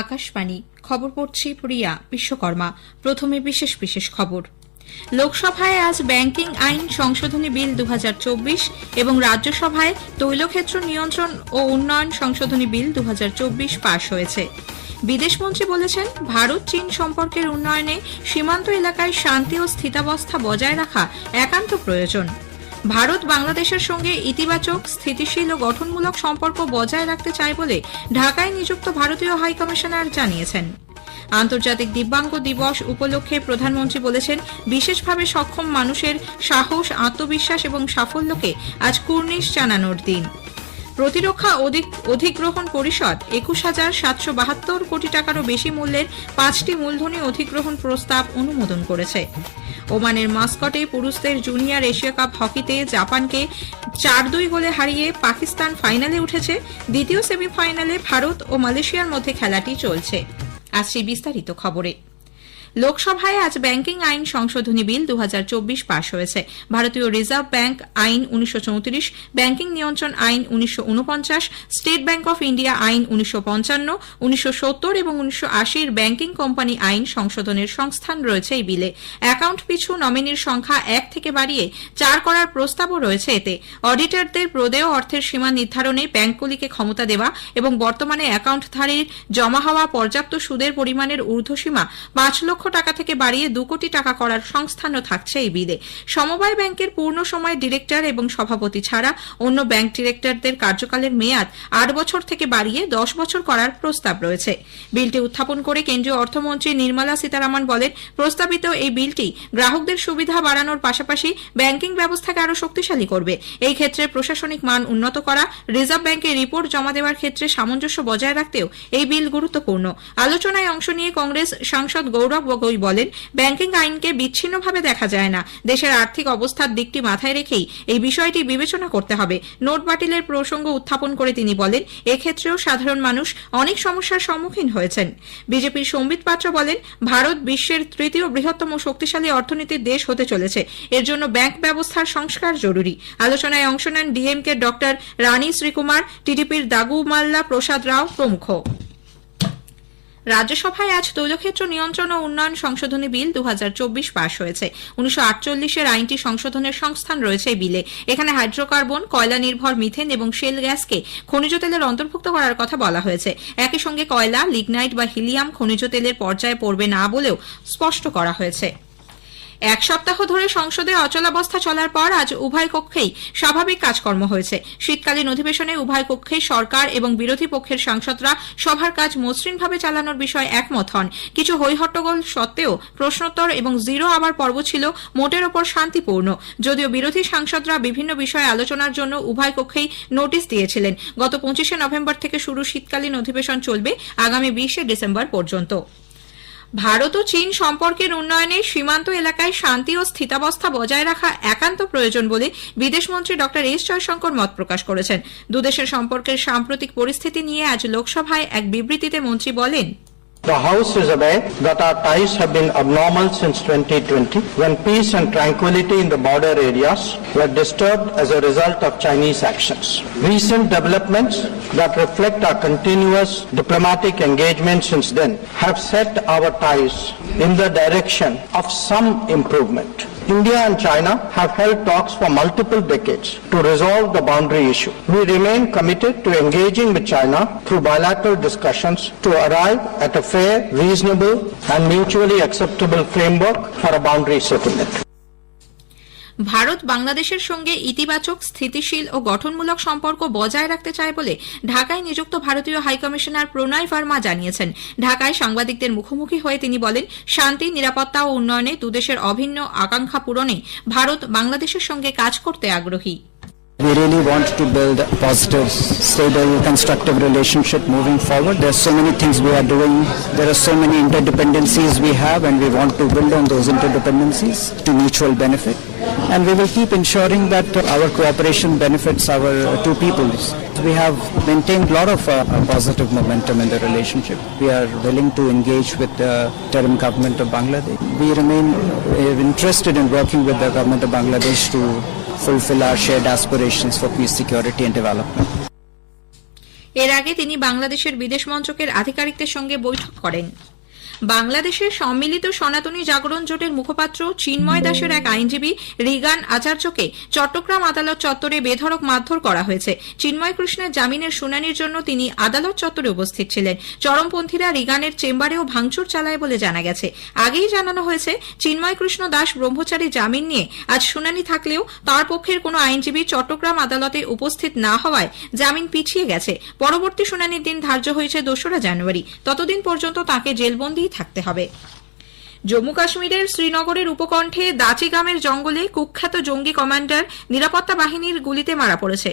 আকাশবাণী খবর পড়ছি প্রিয়া বিশ্বকর্মা। প্রথমে বিশেষ বিশেষ খবর। লোকসভায় আজ ব্যাংকিং আইন সংশোধনী বিল 2024 এবং রাজ্যসভায় তৈলক্ষেত্র নিয়ন্ত্রণ ও উন্নয়ন সংশোধনী বিল 2024 পাশ হয়েছে। বিদেশমন্ত্রী বলেছেন, ভারত চীন সম্পর্কের উন্নয়নে সীমান্ত এলাকায় শান্তি ও স্থিতাবস্থা বজায় রাখা একান্ত প্রয়োজন। ভারত বাংলাদেশের সঙ্গে ইতিবাচক, স্থিতিশীল ও গঠনমূলক সম্পর্ক বজায় রাখতে চায় বলে ঢাকায় নিযুক্ত ভারতীয় হাইকমিশনার জানিয়েছেন। আন্তর্জাতিক দিব্যাঙ্গ দিবস উপলক্ষে প্রধানমন্ত্রী বলেছেন, বিশেষভাবে সক্ষম মানুষের সাহস, আত্মবিশ্বাস এবং সাফল্যকে আজ কুর্নিশ জানানোর দিন। প্রতিরক্ষা অধিগ্রহণ পরিষদ 21,772 কোটি টাকারও বেশি মূল্যের 5টি মূলধনী অধিগ্রহণ প্রস্তাব অনুমোদন করেছে। ওমানের মাস্কটে পুরুষদের জুনিয়র এশিয়া কাপ হকিতে জাপানকে 4-2 গোলে হারিয়ে পাকিস্তান ফাইনালে উঠেছে। দ্বিতীয় সেমিফাইনালে ভারত ও মালয়েশিয়ার মধ্যে খেলাটি চলছে। আসছে বিস্তারিত খবরে। লোকসভায় আজ ব্যাংকিং আইন সংশোধনী বিল 2024 পাশ হয়েছে। ভারতীয় রিজার্ভ ব্যাংক আইন 1934, ব্যাংকিং নিয়ন্ত্রণ আইন 1949, স্টেট ব্যাংক অফ ইন্ডিয়া আইন 1955, 1970 এবং 1980 ব্যাংকিং কোম্পানি আইন সংশোধনের সংস্থান রয়েছে এই বিলে। অ্যাকাউন্ট পিছু নমিনির সংখ্যা 1 থেকে বাড়িয়ে 4 করার প্রস্তাবও রয়েছে এতে। অডিটরদের প্রদেয় অর্থের সীমা নির্ধারণে ব্যাংকগুলিকে ক্ষমতা দেওয়া এবং বর্তমানে অ্যাকাউন্টধারীর জমা হওয়া পর্যাপ্ত সুদের পরিমাণের ঊর্ধ্বসীমা 5 লক্ষ টাকা থেকে বাড়িয়ে 2 কোটি টাকা করার সংস্থানও থাকছে এই বিলে। সমবায় ব্যাংকের পূর্ণ সময় ডিরেক্টর এবং সভাপতি ছাড়া অন্য ব্যাংক ডিরেক্টরদের কার্যকালের মেয়াদ 8 বছর থেকে বাড়িয়ে 10 বছর করার প্রস্তাব রয়েছে। বিলটি উত্থাপন করে কেন্দ্রীয় অর্থমন্ত্রী নির্মলা সীতারামন বলেন, প্রস্তাবিত এই বিলটি গ্রাহকদের সুবিধা বাড়ানোর পাশাপাশি ব্যাংকিং ব্যবস্থাকে আরও শক্তিশালী করবে। এই ক্ষেত্রে প্রশাসনিক মান উন্নত করা, রিজার্ভ ব্যাংকে রিপোর্ট জমা দেওয়ার ক্ষেত্রে সামঞ্জস্য বজায় রাখতেও এই বিল গুরুত্বপূর্ণ। আলোচনায় অংশ নিয়ে কংগ্রেস সাংসদ গৌরব গগৈ বলেন, ব্যাংকিং আইনকে বিচ্ছিন্নভাবে দেখা যায় না। দেশের আর্থিক অবস্থার দিকটি মাথায় রেখেই এই বিষয়টি বিবেচনা করতে হবে। নোট বাতিলের প্রসঙ্গ উত্থাপন করে তিনি বলেন, এক্ষেত্রেও সাধারণ মানুষ অনেক সমস্যার সম্মুখীন হয়েছেন। বিজেপির সম্বিত পাত্র বলেন, ভারত বিশ্বের 3য় বৃহত্তম শক্তিশালী অর্থনীতির দেশ হতে চলেছে। এর জন্য ব্যাংক ব্যবস্থার সংস্কার জরুরি। আলোচনায় অংশ নেন ডিএমকে ডক্টর রানী শ্রীকুমার, টিডিপির দাগুমাল্লা প্রসাদ রাও প্রমুখ। রাজ্যসভায় আজ তৈলক্ষেত্র নিয়ন্ত্রণ ও উন্নয়ন সংশোধনী বিল 2024 পাশ হয়েছে। 1948 আইনটি সংশোধনের সংস্থান রয়েছে এই বিলে। এখানে হাইড্রোকার্বন, কয়লা নির্ভর মিথেন এবং শেল গ্যাসকে খনিজ তেলের অন্তর্ভুক্ত করার কথা বলা হয়েছে। একই সঙ্গে কয়লা, লিগনাইট বা হিলিয়াম খনিজ তেলের পর্যায়ে পড়বে না বলেও স্পষ্ট করা হয়েছে। 1 সপ্তাহ ধরে সংসদে অচলাবস্থা চলার পর আজ উভয় কক্ষেই স্বাভাবিক কাজকর্ম হয়েছে। শীতকালীন অধিবেশনে উভয় কক্ষে সরকার এবং বিরোধী পক্ষের সাংসদরা সভার কাজ মসৃণভাবে চালানোর বিষয়ে একমত হন। কিছু হইহট্টগোল সত্ত্বেও প্রশ্নোত্তর এবং 0 আওয়ার পর্ব ছিল মোটের ওপর শান্তিপূর্ণ। যদিও বিরোধী সাংসদরা বিভিন্ন বিষয়ে আলোচনার জন্য উভয় কক্ষেই নোটিশ দিয়েছিলেন। গত 25 নভেম্বর থেকে শুরু শীতকালীন অধিবেশন চলবে আগামী 20 ডিসেম্বর পর্যন্ত। ভারত ও চীন সম্পর্কের উন্নয়নে সীমান্ত এলাকায় শান্তি ও স্থিতাবস্থা বজায় রাখা একান্ত প্রয়োজন বলে বিদেশমন্ত্রী ডক্টর এস জয়শঙ্কর মত প্রকাশ করেছেন। দুদেশের সম্পর্কের সাম্প্রতিক পরিস্থিতি নিয়ে আজ লোকসভায় এক বিবৃতিতে মন্ত্রী বলেন, The House is aware that our ties have been abnormal since 2020, when peace and tranquility in the border areas were disturbed as a result of Chinese actions. Recent developments that reflect our continuous diplomatic engagement since then have set our ties in the direction of some improvement. India and China have held talks for multiple decades to resolve the boundary issue. We remain committed to engaging with China through bilateral discussions to arrive at a fair, reasonable and mutually acceptable framework for a boundary settlement. Bharat বাংলাদেশের সঙ্গে ইতিবাচক, স্থিতিশীল ও গঠনমূলক সম্পর্ক বজায় রাখতে চায় বলে ঢাকায় নিযুক্ত ভারতীয় হাইকমিশনার প্রণয় ভার্মা জানিয়েছেন। ঢাকায় সাংবাদিকদের মুখোমুখি হয়ে তিনি বলেন, শান্তি, নিরাপত্তা ও উন্নয়নে দুদেশের অভিন্ন আকাঙ্ক্ষা পূরণে ভারত বাংলাদেশের সঙ্গে কাজ করতে আগ্রহী। We really want to build a positive, stable, constructive relationship moving forward. There are so many things we are doing. There are so many interdependencies we have, and we want to build on those interdependencies to mutual benefit. And we will keep ensuring that our cooperation benefits our two peoples. We have maintained a lot of positive momentum in the relationship. We are willing to engage with the interim government of Bangladesh. We remain interested in working with the government of Bangladesh to fulfill our shared aspirations for peace, security and development. এর আগে তিনি বাংলাদেশের বিদেশ মন্ত্রকের আধিকারিকদের সঙ্গে বৈঠক করেন। বাংলাদেশের সম্মিলিত সনাতনী জাগরণ জোটের মুখপাত্র চিন্ময় দাসের এক আইনজীবী রিগান আচার্যকে চট্টগ্রাম আদালত চত্বরে বেধড়ক মারধর করা হয়েছে। চিন্ময় কৃষ্ণের জামিনের শুনানির জন্য তিনি আদালত চত্বরে উপস্থিত ছিলেন। চরমপন্থীরা রিগানের চেম্বারেও ভাঙচুর চালায় বলে জানা গেছে। আগেই জানানো হয়েছে, চিন্ময় কৃষ্ণ দাস ব্রহ্মচারী জামিন নিয়ে আজ শুনানি থাকলেও তার পক্ষের কোনো আইনজীবী চট্টগ্রাম আদালতে উপস্থিত না হওয়ায় জামিন পিছিয়ে গেছে। পরবর্তী শুনানির দিন ধার্য হয়েছে 2রা জানুয়ারি। ততদিন পর্যন্ত তাকে জেলবন্দি থাকতে হবে। জম্মু কাশ্মীরের শ্রীনগরের উপকণ্ঠে দাচিগামের জঙ্গলে কুখ্যাত জঙ্গি কমান্ডার নিরাপত্তা বাহিনীর গুলিতে মারা পড়েছে।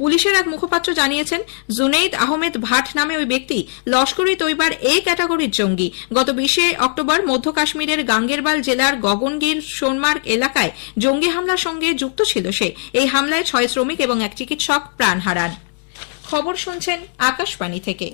পুলিশের এক মুখপাত্র জানিয়েছেন, জুনেইদ আহমেদ ভাট নামে ওই ব্যক্তি লস্কর ই তৈবার এ ক্যাটাগরির জঙ্গি। গত 20 অক্টোবর মধ্য কাশ্মীরের গাঙ্গেরবাল জেলার গগনগির সোনমার্গ এলাকায় জঙ্গি হামলার সঙ্গে যুক্ত ছিল সে। এই হামলায় 6 শ্রমিক এবং এক চিকিৎসক প্রাণ হারান। খবর শুনছেন আকাশবাণী থেকে।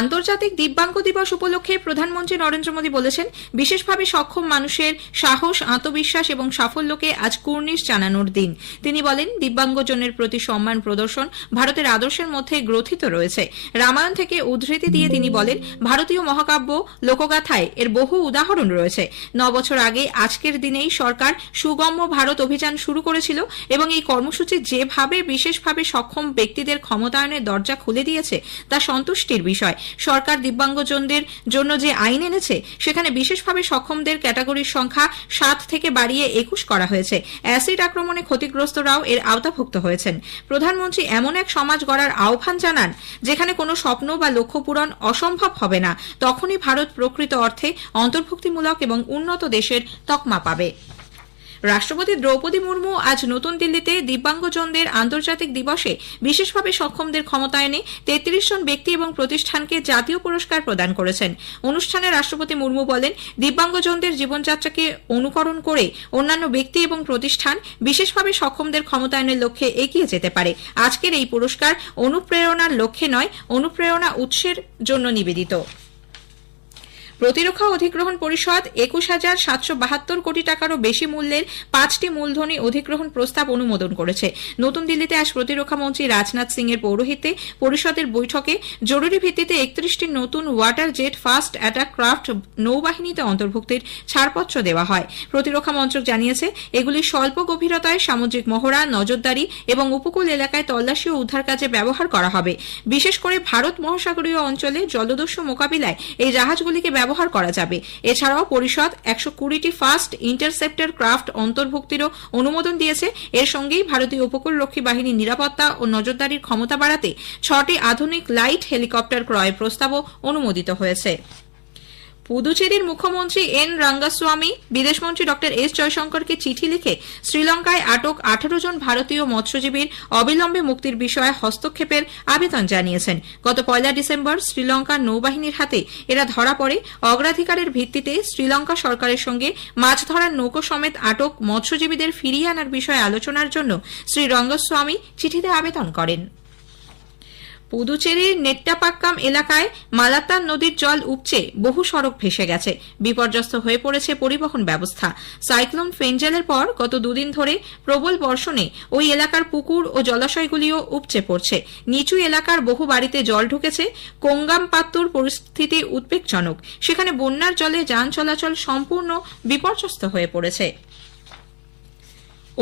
আন্তর্জাতিক দিব্যাঙ্গ দিবস উপলক্ষে প্রধানমন্ত্রী নরেন্দ্র মোদী বলেছেন, বিশেষভাবে সক্ষম মানুষের সাহস, আত্মবিশ্বাস এবং সাফল্যকে আজ কুর্নিশ জানানোর দিন। তিনি বলেন, দিব্যাঙ্গজনের প্রতি সম্মান প্রদর্শন ভারতের আদর্শের মধ্যে গ্রথিত রয়েছে। রামায়ণ থেকে উদ্ধৃতি দিয়ে তিনি বলেন, ভারতীয় মহাকাব্য লোকগাথায় এর বহু উদাহরণ রয়েছে। 9 বছর আগে আজকের দিনেই সরকার সুগম্য ভারত অভিযান শুরু করেছিল এবং এই কর্মসূচি যেভাবে বিশেষভাবে সক্ষম ব্যক্তিদের ক্ষমতায়নের দরজা খুলে দিয়েছে তা সন্তুষ্টির বিষয়। সরকার দিব্যাঙ্গজনদের জন্য যে আইন এনেছে সেখানে বিশেষভাবে সক্ষমদের ক্যাটাগরির সংখ্যা 7 থেকে বাড়িয়ে 21 করা হয়েছে। অ্যাসিড আক্রমণে ক্ষতিগ্রস্তরাও এর আওতাভুক্ত হয়েছেন। প্রধানমন্ত্রী এমন এক সমাজ গড়ার আহ্বান জানান যেখানে কোনো স্বপ্ন বা লক্ষ্য পূরণ অসম্ভব হবে না। তখনই ভারত প্রকৃত অর্থে অন্তর্ভুক্তিমূলক এবং উন্নত দেশের তকমা পাবে। রাষ্ট্রপতি দ্রৌপদী মুর্মু আজ নতুন দিল্লিতে দিব্যাঙ্গজনদের আন্তর্জাতিক দিবসে বিশেষভাবে সক্ষমদের ক্ষমতায়নে 33 জন ব্যক্তি এবং প্রতিষ্ঠানকে জাতীয় পুরস্কার প্রদান করেছেন। অনুষ্ঠানে রাষ্ট্রপতি মুর্মু বলেন, দিব্যাঙ্গজনদের জীবনযাত্রাকে অনুকরণ করে অন্যান্য ব্যক্তি এবং প্রতিষ্ঠান বিশেষভাবে সক্ষমদের ক্ষমতায়নের লক্ষ্যে এগিয়ে যেতে পারে। আজকের এই পুরস্কার অনুপ্রেরণার লক্ষ্যে নয়, অনুপ্রেরণা উৎসের জন্য নিবেদিত। প্রতিরক্ষা অধিগ্রহণ পরিষদ 21,772 কোটি টাকারও বেশি মূল্যের 5টি মূলধনী অধিগ্রহণ প্রস্তাব অনুমোদন করেছে। নতুন দিল্লিতে আজ প্রতিরক্ষা মন্ত্রী রাজনাথ সিং এর পৌরোহিত্যে পরিষদের বৈঠকে জরুরি ভিত্তিতে 31টি নতুন water jet fast attack craft নৌবাহিনীতে অন্তর্ভুক্তির ছাড়পত্র দেওয়া হয়। প্রতিরক্ষা মন্ত্রক জানিয়েছে, এগুলি স্বল্প গভীরতায় সামুদ্রিক মহড়া, নজরদারি এবং উপকূল এলাকায় তল্লাশি ও উদ্ধার কাজে ব্যবহার করা হবে। বিশেষ করে ভারত মহাসাগরীয় অঞ্চলে জলদস্যু মোকাবিলায় এই জাহাজগুলিকে ব্যবহার করা যাবে। এছাড়াও পরিষদ 120টি ফাস্ট ইন্টারসেপ্টর ক্রাফট অন্তর্ভুক্তিরও অনুমোদন দিয়েছে। এর সঙ্গেই ভারতীয় উপকূলরক্ষী বাহিনীর নিরাপত্তা ও নজরদারির ক্ষমতা বাড়াতে 6টি আধুনিক লাইট হেলিকপ্টার ক্রয়ের প্রস্তাবও অনুমোদিত হয়েছে। পুদুচেরির মুখ্যমন্ত্রী এন রাঙ্গাস্বামী বিদেশমন্ত্রী ডক্টর এস জয়শঙ্করকে চিঠি লিখে শ্রীলঙ্কায় আটক 18 জন ভারতীয় মৎস্যজীবীর অবিলম্বে মুক্তির বিষয়ে হস্তক্ষেপের আবেদন জানিয়েছেন। গত 1 ডিসেম্বর শ্রীলঙ্কার নৌবাহিনীর হাতে এরা ধরা পড়ে। অগ্রাধিকারের ভিত্তিতে শ্রীলঙ্কা সরকারের সঙ্গে মাছ ধরার নৌকো সমেত আটক মৎস্যজীবীদের ফিরিয়ে আনার বিষয়ে আলোচনার জন্য শ্রী রঙ্গস্বামী চিঠিতে আবেদন করেন। পুদুচেরির নেট্টাপাক্কাম এলাকায় মালাত্তান নদীর জল উপচে বহু সড়ক ভেসে গেছে। বিপর্যস্ত হয়ে পড়েছে পরিবহন ব্যবস্থা। সাইক্লোন ফেঞ্জেলের পর গত 2 দিন ধরে প্রবল বর্ষণে ওই এলাকার পুকুর ও জলাশয়গুলিও উপচে পড়ছে। নিচু এলাকার বহু বাড়িতে জল ঢুকেছে। কোঙ্গামপাত্তুর পরিস্থিতি উদ্বেগজনক। সেখানে বন্যার জলে যান চলাচল সম্পূর্ণ বিপর্যস্ত হয়ে পড়েছে।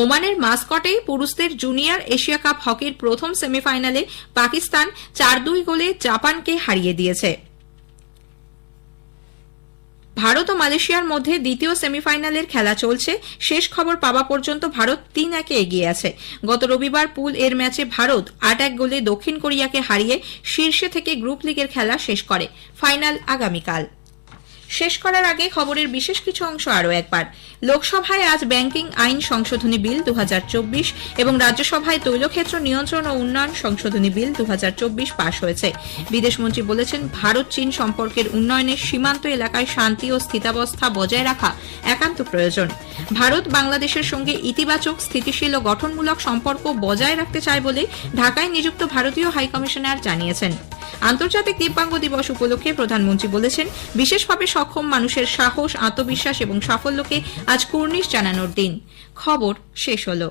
ওমানের মাস্কটে পুরুষদের জুনিয়র এশিয়া কাপ হকির প্রথম সেমিফাইনালে পাকিস্তান 4-2 গোলে জাপানকে হারিয়ে দিয়েছে। ভারত ও মালয়েশিয়ার মধ্যে দ্বিতীয় সেমিফাইনালের খেলা চলছে। শেষ খবর পাওয়া পর্যন্ত ভারত 3-1 এগিয়ে আছে। গত রবিবার পুল এর ম্যাচে ভারত 8-1 গোলে দক্ষিণ কোরিয়াকে হারিয়ে শীর্ষে থেকে গ্রুপ লিগের খেলা শেষ করে। ফাইনাল আগামীকাল। শেষ করার আগে খবরের বিশেষ কিছু অংশ আরও একবার। লোকসভায় আজ ব্যাংকিং আইন সংশোধনী বিল 2024 এবং রাজ্যসভায় তৈলক্ষেত্র নিয়ন্ত্রণ ও উন্নয়ন সংশোধনী বিল 2024 পাশ হয়েছে। বিদেশমন্ত্রী বলেছেন, ভারত চীন সম্পর্কের উন্নয়নে সীমান্ত এলাকায় শান্তি ও স্থিতাবস্থা বজায় রাখা একান্ত প্রয়োজন। ভারত বাংলাদেশের সঙ্গে ইতিবাচক, স্থিতিশীল ও গঠনমূলক সম্পর্ক বজায় রাখতে চায় বলে ঢাকায় নিযুক্ত ভারতীয় হাইকমিশনার জানিয়েছেন। আন্তর্জাতিক দিব্যাঙ্গ দিবস উপলক্ষে প্রধানমন্ত্রী বলেছেন, বিশেষভাবে সক্ষম মানুষের সাহস, আত্মবিশ্বাস এবং সাফল্যকে আজ কুর্নিশ জানানোর দিন। খবর শেষ হলো।